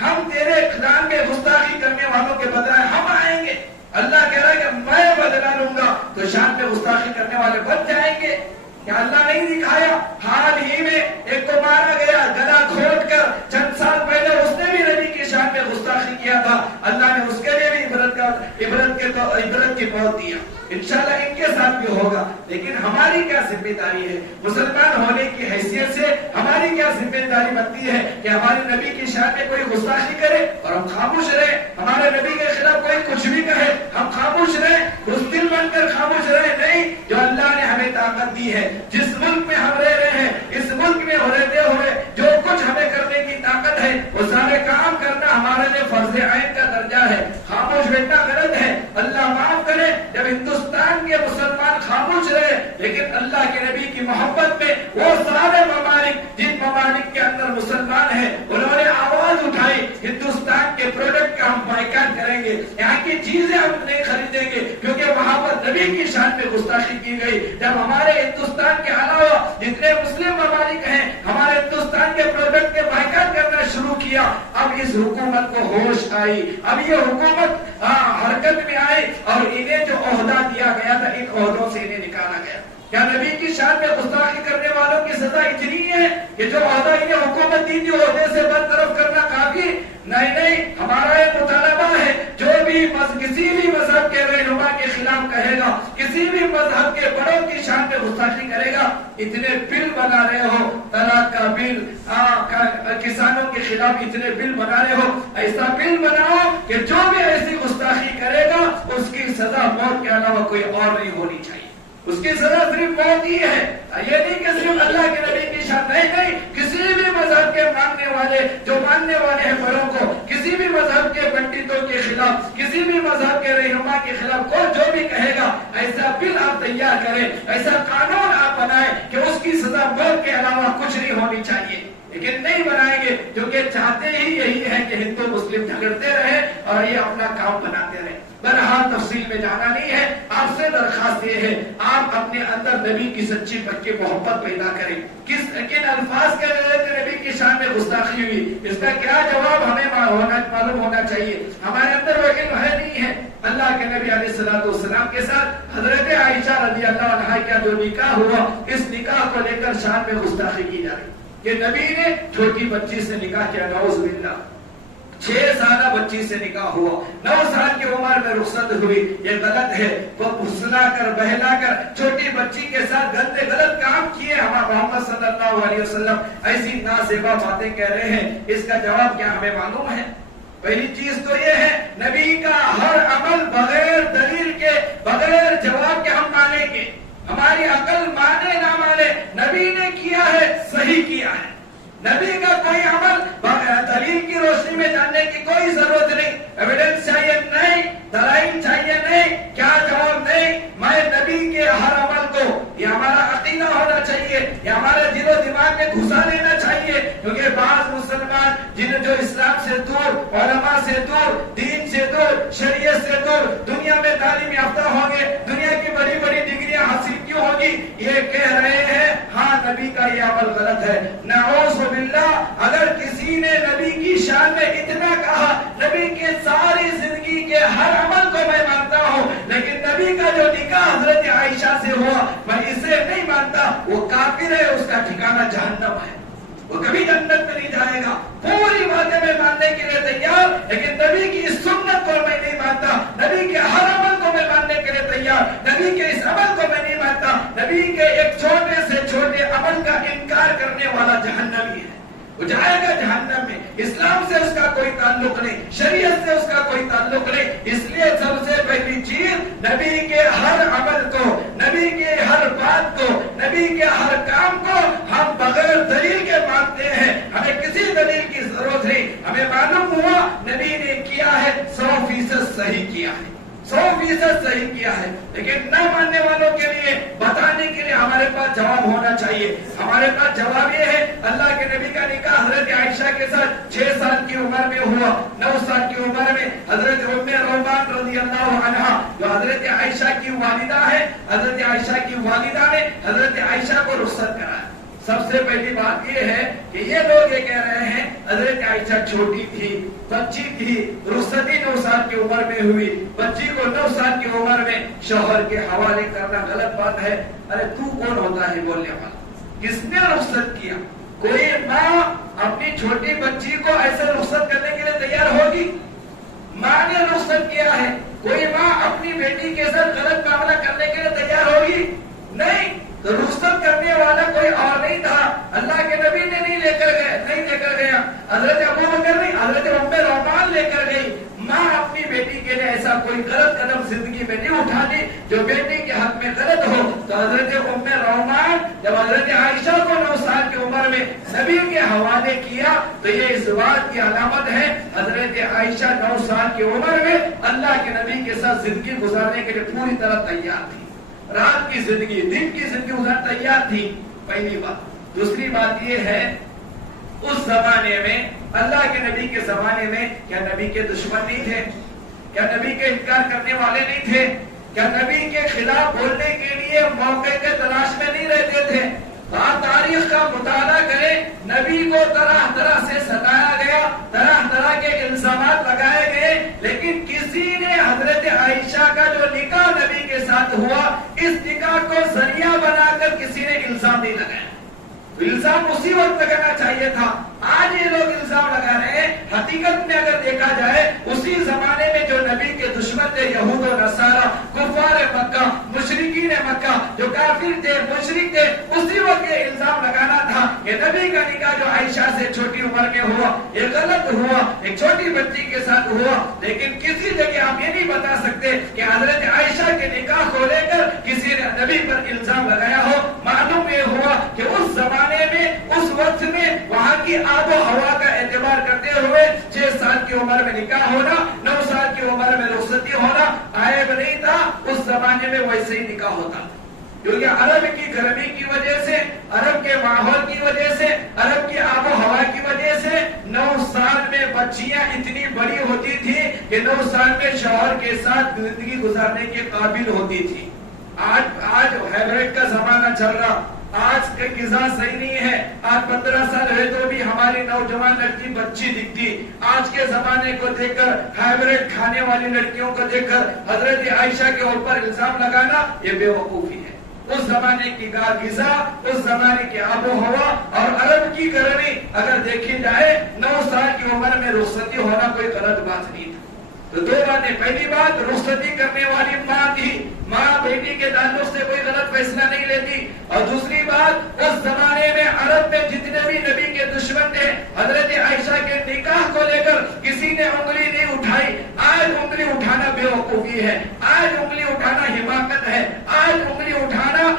ہم تیرے خدام میں گستاخی کرنے والوں کے بدلہ ہم آئیں گے. اللہ کہہ رہا ہے کہ میں بدلہ لوں گا تو شان میں گستاخی کرنے والے بچ جائیں گے. کیا اللہ نہیں دکھایا؟ حال ہی میں ایک کو مارا گیا گلا کھود کر، چند سال پہلے اس نے بھی نبی کی شان میں گستاخی کیا تھا. اللہ نے اس کے لیے بھی عبرت کی موت دیا. انشاءاللہ ان کے ساتھ بھی ہوگا. لیکن ہماری کیا ذمہ داری ہے؟ مسلمان ہونے کی حیثیت سے ہماری کیا ذمہ داری بنتی ہے کہ ہمارے نبی کی شان میں کوئی گستاخی کرے اور ہم خاموش رہیں، ہمارے نبی کے خلاف کوئی کچھ بھی کہے ہم خاموش رہیں، بزدل بن کر خاموش رہیں؟ نہیں. جو اللہ نے ہمیں طاقت دی ہے، جس ملک میں ہم رہ رہے ہیں، اس ملک میں رہتے ہوئے جو کچھ ہمیں کرنے کی طاقت ہے وہ سارے کام کرنا ہمارے لیے فرض عین کا درجہ ہے. خاموش بیٹھنا غلط ہے. اللہ معاف کرے جب ہندوستان کے مسلمان خاموش رہے، لیکن اللہ کے نبی کی محبت میں وہ سارے ممالک جن ممالک کے اندر مسلمان ہیں انہوں نے آواز اٹھائی ہندوستان کے پروڈکٹ کا ہم بائیکاٹ کریں گے، یہاں کی چیزیں ہم نہیں خریدیں گے کیونکہ وہاں پر نبی کی شان میں گستاخی کی گئی، جب ہمارے ہندوستان کے علاوہ جتنے مسلم ممالک ہیں ہمارے ہندوستان کے پروڈکٹ کے بائیکاٹ کرنا شروع کیا، اب اس حکومت کو ہوش آئی، اب یہ حکومت حرکت میں آئی اور انہیں جو عہدہ دیا گیا تھا ان عہدوں سے انہیں نکالا گیا۔ کیا نبی کی شان میں گستاخی کرنے والوں کی سزا اتنی ہے کہ جو عہدہ انہیں حکومت دی تھی عہدے سے برطرف کرنا کافی؟ نہیں نہیں، ہمارا یہ مطالبہ ہے جو بھی کسی بھی مذہب کے رہنما کے خلاف کہے گا، کسی بھی مذہب کے بڑوں کی شان میں گستاخی کرے گا، اتنے بل بنا رہے ہو، طلاق کا بل، کسانوں کے خلاف اتنے بل بنا رہے ہو، ایسا بل بناؤ کہ جو بھی ایسی گستاخی کرے گا اس کی سزا موت کے علاوہ کوئی اور نہیں ہونی چاہیے، اس کی سزا صرف موت ہی ہے۔ یہ نہیں کہ صرف اللہ کے نبی کی شان، نہیں، کسی بھی مذہب کے ماننے والے جو ماننے والے ہیں بڑوں کو، کسی بھی مذہب کے پنڈتوں کے خلاف، کسی بھی مذہب کے رہنما کے خلاف کوئی جو بھی کہے گا، ایسا بل آپ تیار کریں، ایسا قانون آپ بنائیں کہ اس کی سزا موت کے علاوہ کچھ نہیں ہونی چاہیے، لیکن نہیں بنائیں گے کیونکہ چاہتے ہی یہی ہے کہ ہندو مسلم جھگڑتے رہے اور یہ اپنا کام بناتے رہے۔ بہرحال تفصیل میں جانا نہیں ہے، آپ سے درخواست یہ ہے آپ اپنے اندر نبی کی سچی پکی محبت پیدا کریں۔ کن الفاظ کے ذریعے نبی کی شان میں گستاخی ہوئی، اس کا کیا جواب ہمیں معلوم ہونا چاہیے۔ ہمارے اندر وہ علم ہے نہیں ہے۔ اللہ کے نبی علیہ الصلوۃ والسلام کے ساتھ حضرت عائشہ رضی اللہ عنہا کا جو نکاح ہوا، اس نکاح کو لے کر شان میں گستاخی کی جا رہی کہ نبی نے چھوٹی بچی سے نکاح کیا، نعوذ باللہ۔ 6 سالہ بچی سے نکاح ہوا، 9 سال کی عمر میں رخصت ہوئی، یہ غلط ہے۔ وہ پھسلا کر بہلا کر چھوٹی بچی کے ساتھ گندے غلط کام کیے، ہمارے محمد صلی اللہ علیہ وسلم ایسی نازیبا باتیں کہہ رہے ہیں، اس کا جواب کیا ہمیں معلوم ہے؟ پہلی چیز تو یہ ہے نبی کا ہر عمل بغیر دلیل کے، بغیر جواب کے ہم مانیں گے، ہماری عقل مانے نہ مانے، نبی نے کیا ہے صحیح کیا ہے۔ نبی کا کوئی عمل دلیل کی روشنی میں جاننے کی کوئی ضرورت نہیں، ایویڈنس چاہیے نہیں، دلائل چاہیے نہیں، کیا جواب نہیں، میں نبی کے ہر عمل کو، یہ ہمارا عقیدہ ہونا چاہیے، یہ ہمارے دل و دماغ میں گھسا لینا چاہیے، کیونکہ بعض مسلمان جنہیں جو اسلام سے دور، علماء سے دور، دین سے دور، شریعت سے دور، دنیا میں تعلیم یافتہ ہوں گے، دنیا کی بڑی بڑی ڈگریاں حاصل کی ہوگی، یہ کہہ رہے ہیں ہاں نبی کا یہ عمل غلط ہے۔ نعوذ باللہ، اگر کسی نے نبی کی شان میں اتنا کہا، نبی کے ساری زندگی کے ہر عمل کو میں مانتا ہوں، لیکن نبی کا جو نکاح حضرت عائشہ سے ہوا میں اسے نہیں مانتا، وہ کافر ہے، اس کا ٹھکانہ جہنم ہے، وہ کبھی جنت میں نہیں جائے گا۔ پوری باتیں میں ماننے کے لیے تیار، لیکن نبی کی اس سنت کو میں نہیں مانتا، نبی کے ہر عمل کو میں ماننے کے لیے تیار، نبی کے اس عمل کو میں نہیں مانتا۔ نبی کے ایک چھوٹے سے چھوٹے عمل کا انکار کرنے والا جہنمی ہے، وہ جائے گا جہنم میں۔ اسلام سے اس کا کوئی تعلق نہیں، شریعت سے اس کا کوئی تعلق نہیں، اس لیے سب سے پہلی چیز نبی کے ہر عمل کو، نبی کے ہر بات کو، نبی کے ہر کام کو ہم بغیر دلیل کے مانتے ہیں، ہمیں کسی دلیل کی ضرورت نہیں۔ ہمیں معلوم ہوا نبی نے کیا ہے 100% صحیح کیا ہے، 100% صحیح کیا ہے، لیکن نہ ماننے والوں کے لیے بتانے کے لیے ہمارے پاس جواب ہونا چاہیے۔ ہمارے پاس جواب یہ ہے اللہ کے نبی کا نکاح حضرت عائشہ کے ساتھ 6 سال کی عمر میں ہوا، 9 سال کی عمر میں حضرت ام رومان رضی اللہ عنہا جو حضرت عائشہ کی والدہ ہے، حضرت عائشہ کی والدہ نے حضرت عائشہ کو رخصت کرایا۔ سب سے پہلی بات یہ ہے کہ یہ لوگ یہ کہہ رہے ہیں حضرت عائشہ چھوٹی تھی، بچی تھی، رخصتی 9 سال کی عمر میں ہوئی، بچی کو 9 سال کی عمر میں شوہر کے حوالے کرنا غلط بات ہے۔ ارے تو کون ہوتا ہے بولنے والا؟ کس نے رخصت کیا؟ کوئی ماں اپنی چھوٹی بچی کو ایسے رخصت کرنے کے لیے تیار ہوگی؟ ماں نے رخصت کیا ہے۔ کوئی ماں اپنی بیٹی کے ساتھ غلط معاملہ کرنے کے لیے تیار ہوگی؟ نہیں۔ تو رخصت کرنے والا کوئی اور نہیں تھا، اللہ کے نبی نے نہیں لے کر گیا، حضرت ابو بکر نہیں، حضرت ام رومان لے کر گئی۔ ماں اپنی بیٹی کے لیے ایسا کوئی غلط قدم زندگی میں نہیں اٹھاتی جو بیٹی کے حق میں غلط ہو۔ تو حضرت ام رومان جب حضرت عائشہ کو 9 سال کی عمر میں نبی کے حوالے کیا تو یہ اس بات کی علامت ہے حضرت عائشہ 9 سال کی عمر میں اللہ کے نبی کے ساتھ زندگی گزارنے کے لیے پوری طرح تیار تھی، رات کی زندگی دن کی زندگی گزارنے تیار تھی، پہلی بات۔ دوسری بات یہ ہے اس زمانے میں اللہ کے نبی کے زمانے میں کیا نبی کے دشمن نہیں تھے؟ کیا نبی کے انکار کرنے والے نہیں تھے؟ کیا نبی کے خلاف بولنے کے لیے موقع کے تلاش میں نہیں رہتے تھے؟ آپ تاریخ کا مطالعہ کریں، نبی کو طرح طرح سے ستایا گیا، طرح طرح کے الزامات لگائے گئے، لیکن کسی نے حضرت عائشہ کا جو نکاح نبی کے ساتھ ہوا، اس نکاح کو ذریعہ بنا کر کسی نے الزام نہیں لگایا۔ الزام اسی وقت لگانا چاہیے تھا۔ آج یہ لوگ الزام لگا رہے ہیں، حقیقت میں اگر دیکھا جائے اسی زمانے میں جو نبی کے دشمن تھے، یہود و نصارہ، کفار مکہ، مشرکین مکہ، جو کافر تھے، مشرک تھے، اسی وقت یہ الزام لگانا تھا کہ نبی کا نکاح جو عائشہ سے چھوٹی عمر میں ہوا، یہ غلط ہوا، ایک چھوٹی بچی کے ساتھ ہوا۔ لیکن کسی جگہ آپ یہ نہیں بتا سکتے کہ حضرت عائشہ کے نکاح کو لے کر کسی نے نبی پر الزام لگایا ہو۔ معلوم یہ ہوا کہ اس زمانے میں، اس وقت میں وہاں کی آب و ہوا کا اعتبار کرتے ہوئے 6 سال کی عمر میں نکاح ہونا، 9 سال کی عمر میں رخصتی ہونا عیب نہیں تھا۔ اس زمانے میں ویسے ہی نکاح ہوتا، کیونکہ عرب کی گرمی کی وجہ سے، عرب کے ماحول کی وجہ سے، عرب کی آب و ہوا کی وجہ سے 9 سال میں بچیاں اتنی بڑی ہوتی تھی کہ 9 سال میں شوہر کے ساتھ زندگی گزارنے کے قابل ہوتی تھی۔ آج ہائبرڈ کا زمانہ چل رہا، آج کا غذا صحیح نہیں ہے، آج 15 سال ہے تو بھی ہماری نوجوان لڑکی بچی دکھتی۔ آج کے زمانے کو دیکھ کر، ہائبرڈ کھانے والی لڑکیوں کو دیکھ کر حضرت عائشہ کے اوپر الزام لگانا یہ بے وقوفی ہے۔ اس زمانے کی غذا، اس زمانے کی آب و ہوا اور عرب کی گرمی اگر دیکھی جائے، 9 سال کی عمر میں رخصتی ہونا کوئی غلط بات نہیں تھا۔ تو 2 باتیں، پہلی بات رخصتی کرنے والی ماں تھی، ماں بیٹی کے تعلق سے کوئی غلط فیصلہ نہیں لیتی، اور دوسری بات اس زمانے میں عرب میں جتنے بھی نبی کے دشمن تھے، حضرت عائشہ کے نکاح کو لے کر کسی نے انگلی نہیں اٹھائی۔ آج انگلی اٹھانا بے وقوفی ہے، آج انگلی اٹھانا حماقت ہے، آج انگلی اٹھانا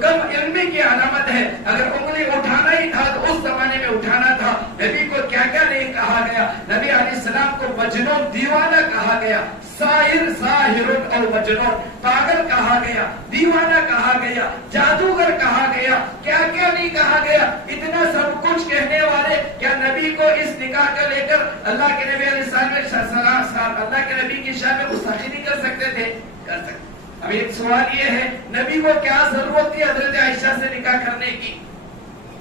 کم علمی کی علامت ہے۔ اگر انگلی اٹھانا ہی تھا تو اس زمانے میں اٹھانا تھا۔ نبی کو کیا کیا نہیں کہا گیا، نبی علیہ السلام کو مجنون، دیوانہ کہا گیا، ساحر اور مجنون، پاگل کہا گیا، دیوانہ کہا گیا، جادوگر کہا گیا، کیا کیا نہیں کہا گیا۔ اتنا سب کچھ کہنے والے کیا نبی کو اس نکاح کو لے کر اللہ کے نبی علیہ السلام اللہ کے نبی کی شان میں گستاخی نہیں کر سکتے تھے؟ کر سکتے۔ اب ایک سوال یہ ہے، نبی کو کیا ضرورت تھی حضرت عائشہ سے نکاح کرنے کی؟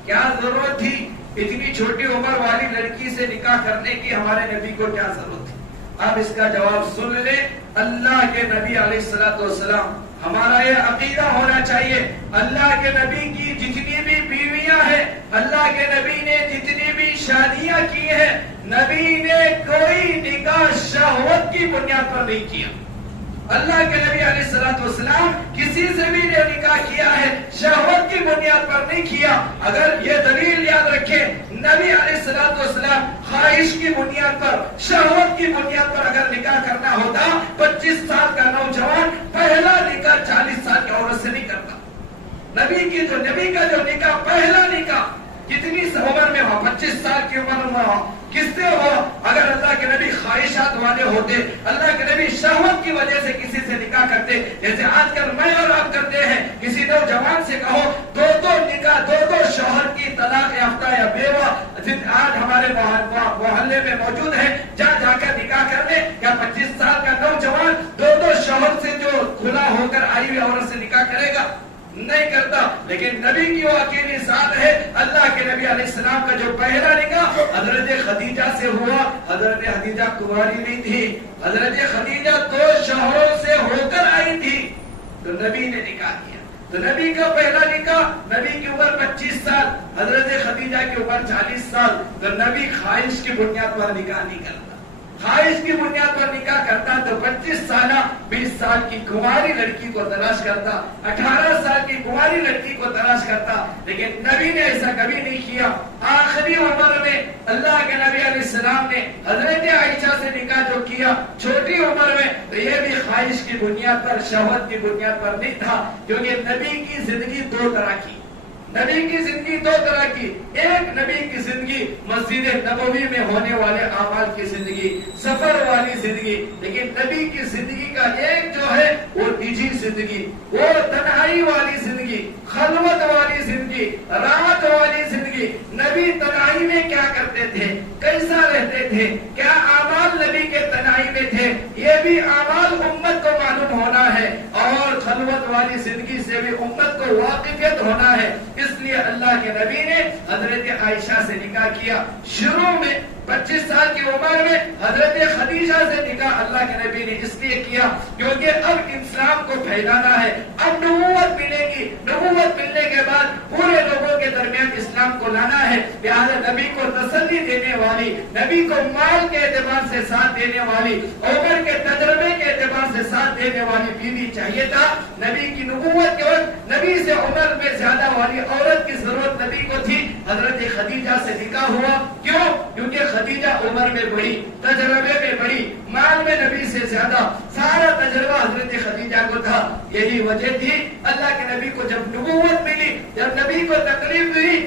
کیا ضرورت تھی اتنی چھوٹی عمر والی لڑکی سے نکاح کرنے کی؟ ہمارے نبی کو کیا ضرورت تھی؟ اب اس کا جواب سن لیں۔ اللہ کے نبی علیہ السلام، ہمارا یہ عقیدہ ہونا چاہیے، اللہ کے نبی کی جتنی بھی بیویاں ہیں، اللہ کے نبی نے جتنی بھی شادیاں کی ہیں، نبی نے کوئی نکاح شہوت کی بنیاد پر نہیں کیا۔ اللہ کے نبی علیہ السلام کسی سے بھی نے نکاح کیا ہے شہوت کی بنیاد پر نہیں کیا۔ اگر یہ دلیل یاد رکھیں، نبی علیہ السلام خواہش کی بنیاد پر، شہوت کی بنیاد پر اگر نکاح کرنا ہوتا، 25 سال کا نوجوان پہلا نکاح 40 سال کی عورت سے نہیں کرتا۔ نبی کا جو نکاح، پہلا نکاح کتنی عمر میں ہوا؟ 25 سال کی عمر میں ہوا۔ کس سے ہوا؟ اگر اللہ کے نبی خواہشات والے ہوتے، اللہ کے نبی شہوت کی وجہ سے کسی سے نکاح کرتے، جیسے آج کل میں اور آپ کرتے ہیں، کسی نوجوان سے کہو 2 نکاح، 2 شوہر کی طلاق یافتہ یا بیوہ آج ہمارے محلے میں موجود ہے، جا کر نکاح کر لے۔ کیا 25 سال کا نوجوان 2 شوہر سے جو کھلا ہو کر آئی ہوئی عورت سے نکاح کرے گا؟ نہیں کرتا۔ لیکن نبی کی وہ اکیلی ذات ہے، اللہ کے نبی علیہ السلام کا جو پہلا نکاح حضرت خدیجہ سے ہوا۔ حضرت خدیجہ کنواری نہیں تھی، حضرت خدیجہ 2 شوہروں سے ہو کر آئی تھی، تو نبی نے نکاح کیا۔ تو نبی کا پہلا نکاح، نبی کی عمر 25 سال، حضرت خدیجہ کی عمر 40 سال، تو نبی خواہش کی بنیاد پر نکاح نہیں کرتا۔ خواہش کی بنیاد پر نکاح کرتا تو 25 سالہ 20 سال کی کنواری لڑکی کو تلاش کرتا، 18 سال کی کنواری لڑکی کو تلاش کرتا، لیکن نبی نے ایسا کبھی نہیں کیا۔ آخری عمر میں اللہ کے نبی علیہ السلام نے حضرت عائشہ سے نکاح جو کیا چھوٹی عمر میں، تو یہ بھی خواہش کی بنیاد پر، شہوت کی بنیاد پر نہیں تھا، کیونکہ نبی کی زندگی 2 طرح کی، نبی کی زندگی 2 طرح کی۔ ایک نبی کی زندگی مسجد نبوی میں ہونے والے اعمال کی زندگی، سفر والی زندگی، لیکن نبی کی زندگی کا ایک جو ہے وہ نجی زندگی، وہ تنہائی والی زندگی، خلوت والی زندگی، رات والی زندگی۔ نبی تنہائی میں کیا کرتے تھے، کیسا رہتے تھے، کیا اعمال نبی کے تنہائی میں تھے، یہ بھی اعمال امت کو معلوم ہونا ہے۔ اور نبوت والی زندگی سے بھی امت کو واقفیت ہونا ہے، اس لیے اللہ کے نبی نے حضرت عائشہ سے نکاح کیا۔ شروع میں 25 سال کی عمر میں حضرت خدیجہ سے نکاح اللہ کے نبی نے اس لیے کیا کیونکہ اب اسلام کو پھیلانا ہے، اب نبوت ملے گی، نبوت ملنے کے بعد پورے لوگوں کے درمیان اسلام کو لانا ہے، لہذا نبی کو تسلی دینے والی، نبی کو مال کے اعتبار سے ساتھ دینے والی، عمر کے تجربے کے اعتبار سے ساتھ دینے والی بیوی چاہیے تھا۔ نبی کی نبوت کے وقت نبی سے عمر میں زیادہ والی عورت کی ضرورت نبی کو تھی، حضرت خدیجہ سے نکاح ہوا۔ کیوں؟ کیونکہ خدیجہ عمر میں بڑی، تجربے میں بڑی، مال میں نبی سے زیادہ، سارا تجربہ حضرت خدیجہ کو تھا۔ یہی وجہ تھی اللہ کے نبی کو جب نبوت ملی، جب نبی کو تکلیف ہوئی،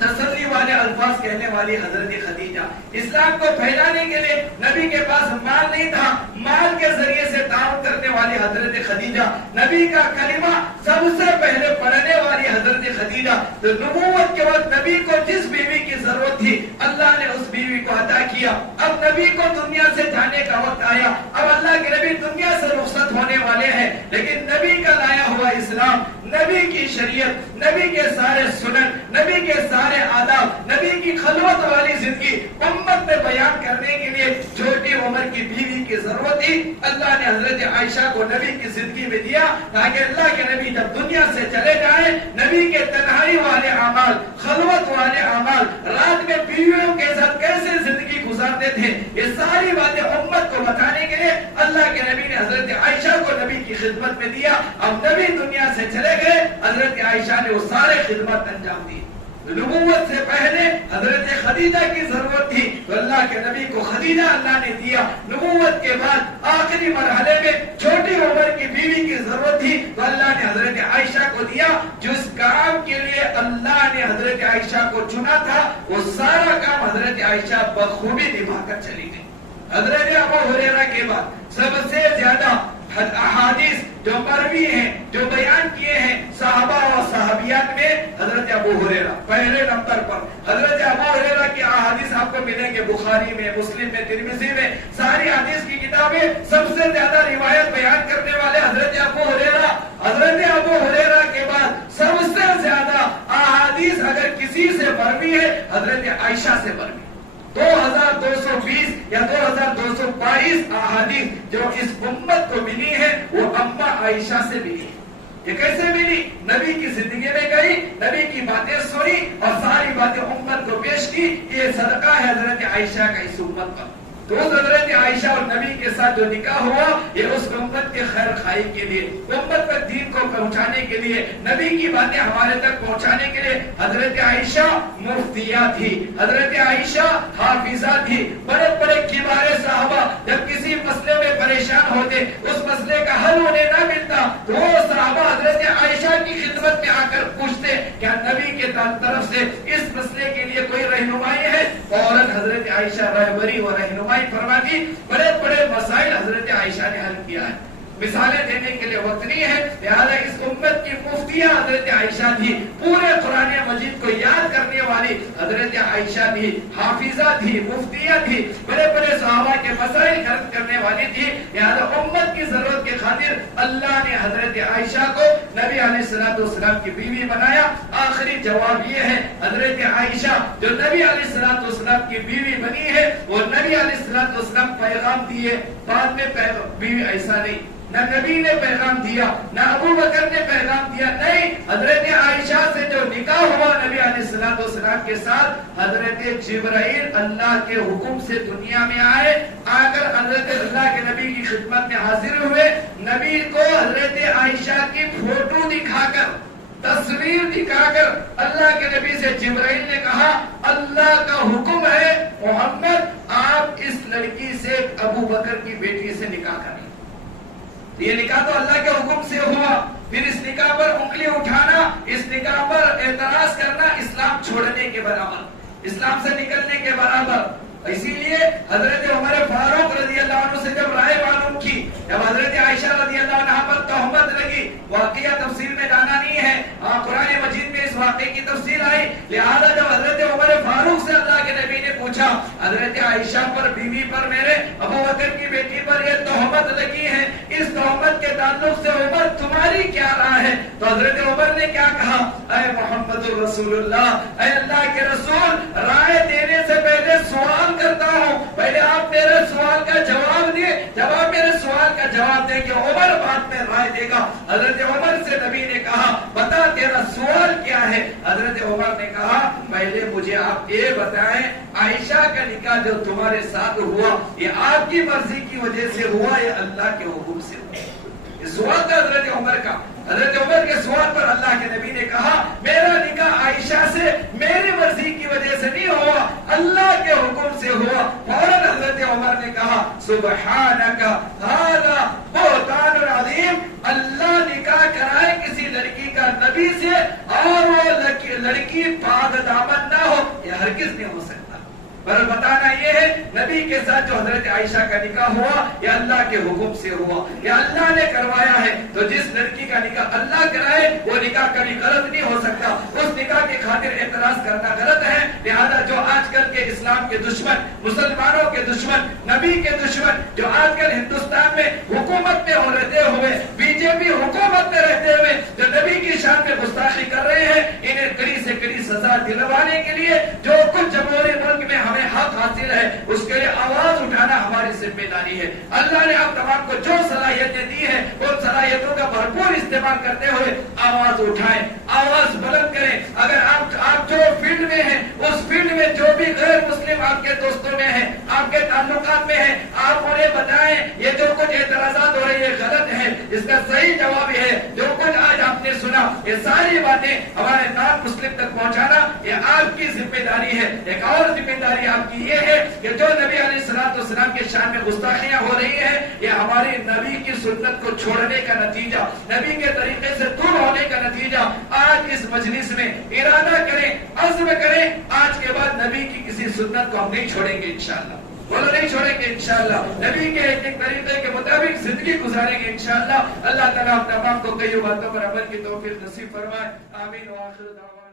تسلی والے الفاظ کہنے والی حضرت خدیجہ۔ اسلام کو پھیلانے کے لیے نبی کے پاس مال نہیں تھا، مال کے ذریعے سے تعاون کرنے والی حضرت خدیجہ، نبی کا کلمہ سب سے پہلے پڑھنے والی حضرت خدیجہ۔ تو نبوت کے وقت نبی کو جس بیوی کی ضرورت تھی اللہ نے اس بیوی کو عطا کیا۔ اب نبی کو دنیا سے جانے کا وقت آیا، اب اللہ کے نبی دنیا سے رخصت ہونے والے ہیں، لیکن نبی کا لایا ہوا اسلام، نبی کی شریعت، نبی کے سارے سنن، نبی کے سارے آداب، نبی کی خلوت والی زندگی امت میں بیان کرنے کے لیے چھوٹی عمر کی بیوی کی ضرورت تھی۔ اللہ نے حضرت عائشہ کو نبی کی زندگی میں دیا تاکہ اللہ کے نبی جب دنیا سے چلے جائیں، نبی کے تنہائی والے اعمال، خلوت والے اعمال، رات میں بیویوں کے ساتھ کیسے زندگی گزارتے تھے، یہ ساری باتیں امت کو بتانے کے لیے اللہ کے نبی نے حضرت عائشہ کو نبی کی خدمت میں دیا۔ اب نبی دنیا سے چلے گئے، حضرت عائشہ نے وہ سارے خدمت انجام دی۔ نبوت سے پہلے حضرت خدیجہ کی ضرورت تھی تو اللہ کے نبی کو خدیجہ اللہ نے دیا۔ نبوت کے بعد آخری مرحلے میں چھوٹی عمر کی بیوی کی ضرورت تھی تو اللہ نے حضرت عائشہ کو دیا۔ جس کام کے لیے اللہ نے حضرت عائشہ کو چنا تھا وہ سارا کام حضرت عائشہ بخوبی نبھا کر چلی گئی۔ حضرت ابو ہریرہ کے بعد سب سے زیادہ احادیث جو مروی ہیں، جو بیان کیے ہیں صحابہ اور صحابیات میں، حضرت ابو ہریرہ پہلے نمبر پر۔ حضرت ابو ہریرہ کی احادیث آپ کو ملیں گے بخاری میں، مسلم میں، ترمذی میں، ساری حدیث کی کتابیں سب سے زیادہ روایت بیان کرنے والے حضرت ابو ہریرہ۔ حضرت ابو ہریرہ کے بعد سب سے زیادہ احادیث اگر کسی سے مروی ہے حضرت عائشہ سے مروی، 2220 یا 2222 احادیث جو اس امت کو ملی ہے وہ اماں عائشہ سے ملی۔ یہ کیسے ملی؟ نبی کی زندگی میں گئی، نبی کی باتیں سنی اور ساری باتیں امت کو پیش کی۔ یہ صدقہ ہے حضرت عائشہ کا اس امت پر۔ تو اس حضرت عائشہ اور نبی کے ساتھ جو نکاح ہوا یہ اس امت کے خیر خواہی کے لیے، امت پر دین کو پہنچانے کے لیے، نبی کی باتیں ہمارے تک پہنچانے کے لیے۔ حضرت عائشہ مفتیہ تھی، حضرت عائشہ حافظہ تھی۔ بڑے بڑے کبار صحابہ جب کسی مسئلے میں پریشان ہوتے، اس مسئلے کا حل انہیں نہ ملتا تو وہ صحابہ حضرت عائشہ کی خدمت میں آ کر پوچھتے کیا نبی کے طرف سے اس مسئلے کے لیے کوئی رہنمائی ہے؟ فوراً حضرت عائشہ رہبری و رہنمائی فرماتی۔ بڑے بڑے مسائل حضرت عائشہ نے حل کیا ہے، مثالیں دینے کے لیے وقت نہیں ہے، لہذا اس امت کی مفتیہ حضرت عائشہ تھی۔ پورے قرآن مجید کو یاد کرنے والی حضرت عائشہ تھی، حافظہ تھی، مفتیہ تھی، بڑے بڑے صحابہ کے مسائل حل کرنے والی تھی۔ لہذا امت کی ضرورت کے خاطر اللہ نے حضرت عائشہ کو نبی علیہ السلام کی بیوی بنایا۔ آخری جواب یہ ہے حضرت عائشہ جو نبی علیہ السلام کی بیوی بنی ہے وہ نبی علیہ السلام پیغام دیے، بعد میں بیوی ایسا نہیں، نہ نبی نے پیغام دیا نہ ابو بکر نے پیغام دیا، نہیں، حضرت عائشہ سے جو نکاح ہوا نبی علیہ السلام کے ساتھ، حضرت جبرائیل اللہ کے حکم سے دنیا میں آئے، آ کر حضرت اللہ کے نبی کی خدمت میں حاضر ہوئے۔ نبی کو حضرت عائشہ کی فوٹو دکھا کر، تصویر دکھا کر اللہ کے نبی سے جبرائیل نے کہا اللہ کا حکم ہے محمد آپ اس لڑکی سے ابو بکر کی بیٹی سے نکاح کریں۔ یہ نکاح تو اللہ کے حکم سے ہوا، پھر اس نکاح پر انگلی اٹھانا، اس نکاح پر اعتراض کرنا اسلام چھوڑنے کے برابر، اسلام سے نکلنے کے برابر۔ اسی لیے حضرت عمر فاروق رضی اللہ عنہ سے جب رائے معلوم کی، جب حضرت عائشہ رضی اللہ عنہ پر تہمت لگی، واقعہ تفسیر میں جانا نہیں ہے، قرآن مجید میں اس واقعے کی تفصیل آئی، لہذا جب حضرت عمر فاروق سے اللہ کے نبی نے پوچھا حضرت عائشہ پر، بیوی پر، میرے ابو بکر کی بیٹی پر یہ تہمت لگی ہے، اس تہمت کے تعلق سے عمر حضرت عمر نے کیا کہا؟ اے محمد رسول اللہ، اے اللہ کے رسول، رائے دینے سے پہلے سوال کرتا ہوں، پہلے آپ میرے سوال کا جواب دیں، جب آپ میرے سوال کا جواب دیں گے عمر بعد میں رائے دے گا۔ حضرت عمر سے نبی نے کہا بتا تیرا سوال کیا ہے؟ حضرت عمر نے کہا پہلے مجھے آپ یہ بتائیں، عائشہ کا نکاح جو تمہارے ساتھ ہوا یہ آپ کی مرضی کی وجہ سے ہوا یا اللہ کے حکم سے ہوا؟ یہ سوال تھا حضرت عمر کا۔ حضرت عمر کے سوال پر اللہ کے نبی نے کہا میرا نکاح عائشہ سے میری مرضی کی وجہ سے نہیں ہوا، اللہ کے حکم سے ہوا۔ فوراً حضرت عمر نے کہا سبحانک ھذا بہتان عظیم، اللہ نکاح کرائے کسی لڑکی کا نبی سے اور وہ لڑکی پاک دامن نہ ہو، یہ ہرگز نہیں ہو سکتا۔ پر بتانا یہ ہے نبی کے ساتھ جو حضرت عائشہ کا نکاح ہوا یہ اللہ کے حکم سے ہوا، یہ اللہ نے کروایا ہے۔ تو جس لڑکی کا نکاح اللہ کرائے وہ نکاح کبھی غلط نہیں ہو سکتا، اس نکاح کی خاطر اعتراض کرنا غلط ہے۔ لہذا جو آج کل کے اسلام کے دشمن، مسلمانوں کے دشمن، نبی کے دشمن جو آج کل ہندوستان میں حکومت میں رہتے ہوئے، بی جے پی حکومت میں رہتے ہوئے جو نبی کی شان میں گستاخی کر رہے ہیں، انہیں کڑی سے کڑی سزا دلوانے کے لیے جو کچھ جمہوری ملک میں ہمیں حق حاصل ہے اس کے لیے آواز اٹھانا ہماری ذمہ داری ہے۔ اللہ نے آپ تمام کو جو صلاحیتیں دی ہیں ان صلاحیتوں کا بھرپور استعمال کرتے ہوئے آواز اٹھائیں، آواز بلند کریں۔ اگر آپ جو فیلڈ میں ہیں اس فیلڈ میں جو بھی غیر مسلم آپ کے دوستوں میں ہیں، آپ کے تعلقات میں ہیں، آپ انہیں بتائیں یہ جو کچھ اعتراضات ہو رہی ہے غلط ہے، اس کا صحیح جواب ہے جو کچھ آج آپ نے سنا یہ ساری باتیں ہمارے نان مسلم تک پہنچانا یہ آپ کی ذمہ داری ہے۔ ایک اور ذمہ داری آپ کی یہ ہے کہ جو نبی علیہ السلام کے شان میں گستاخیاں ہو رہی ہیں یہ ہماری نبی کی سنت کو چھوڑنے کا نتیجہ، نبی کے طریقے سے دور ہونے کا نتیجہ۔ آج اس مجلس میں ارادہ کریں، عزم کریں آج کے بعد نبی کی کسی سنت کو ہم نہیں چھوڑیں گے انشاءاللہ، بولو نہیں چھوڑیں گے انشاءاللہ، نبی کے ایک طریقے کے مطابق زندگی گزاریں گے انشاءاللہ۔ اللہ تعالیٰ ہم تمام کو کئی باتوں پر عمل کی توفیق نصیب فرمائے، آمین وآخر دعوانا۔